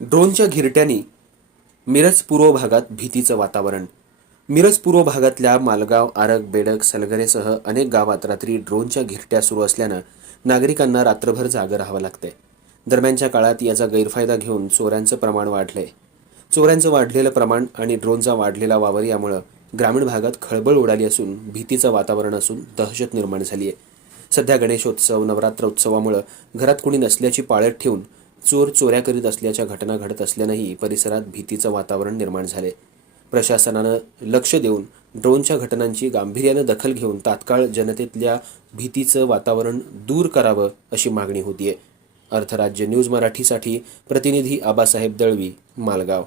ड्रोनच्या घिरट्यांनी मिरज पूर्व भागात भीतीचं वातावरण. मिरज पूर्व भागातल्या मालगाव, आरग, बेडक, सलगरेसह अनेक गावात रात्री ड्रोनच्या घिरट्या सुरू असल्यानं नागरिकांना रात्रभर जागं राहावं लागतंय. दरम्यानच्या काळात याचा गैरफायदा घेऊन चोऱ्यांचं प्रमाण वाढलंय. चोऱ्यांचं वाढलेलं प्रमाण आणि ड्रोनचा वाढलेला वावर यामुळे ग्रामीण भागात खळबळ उडाली असून भीतीचं वातावरण असून दहशत निर्माण झाली आहे. सध्या गणेशोत्सव, नवरात्र उत्सवामुळे घरात कोणी नसल्याची पाळत ठेवून चोर चोऱ्या करीत असल्याच्या घटना घडत असल्यानंही परिसरात भीतीचं वातावरण निर्माण झाले. प्रशासनानं लक्ष देऊन ड्रोनच्या घटनांची गांभीर्यानं दखल घेऊन तात्काळ जनतेतल्या भीतीचं वातावरण दूर करावं अशी मागणी होतीये. अर्थराज्य न्यूज मराठीसाठी प्रतिनिधी आबासाहेब दळवी, मालगाव.